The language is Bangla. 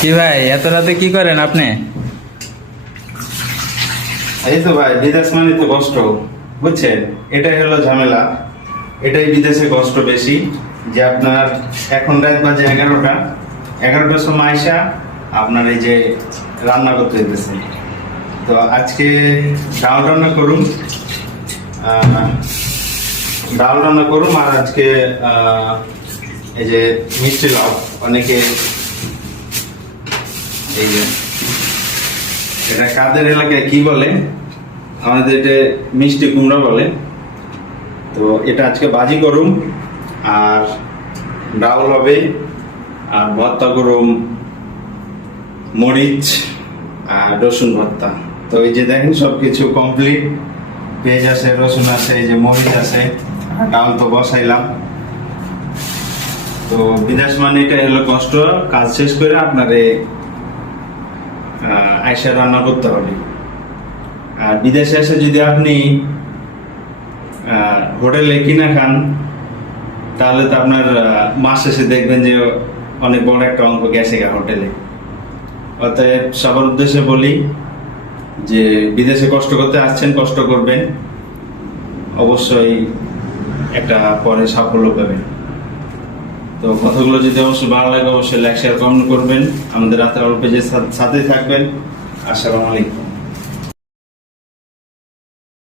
কি ভাই, এত রাতে কি করেন আপনি? এই তো ভাই, বিদেশ মানে তো কষ্ট, বুঝছেন? এটাই হলো ঝামেলা। এটাই বিদেশে কষ্ট বেশি, যে আপনার এখন রাত বাজে 11টার সময় আইসা আপনার এই যে রান্না করতে হইতেছে। তো আজকে ডাল রান্না করুন, ডাল রান্না করুন। আর আজকে এই যে মিষ্টি লাউ, অনেকে এই যে এটা কাদের এলাকায় কি বলে, আমাদের এটা মিষ্টি কুমড়া বলে। তো এটা আজকে ভাজি করুম, আর ডাল হবে, আর ভর্তা করুম মরিচ আর রসুন ভর্তা। তো এই যে দেখেন সবকিছু কমপ্লিট, পেঁয়াজ আছে, রসুন আছে, এই যে মরিচ আছে, আর ডাল তো বসাইলাম। তো বিদেশ মানে এটা হলো কষ্ট, কাজ শেষ করে আপনারে আইসা রান্না করতে হবে। আর বিদেশে এসে যদি আপনি হোটেলে কিনা খান, তাহলে তো আপনার মাস শেষে দেখবেন যে অনেক বড় একটা অঙ্ক গেছে হোটেলে। অতএব সবার উদ্দেশ্যে বলি যে বিদেশে কষ্ট করতে আসছেন, কষ্ট করবেন, অবশ্যই একটা পরে সাফল্য পাবেন। তো কথাগুলো যদি অবশ্যই ভালো লাগে, অবশ্যই লাইক শেয়ার কমেন্ট করবেন, আমাদের রাতের অল্প পেজের সাথে থাকবেন। আসসালামু আলাইকুম।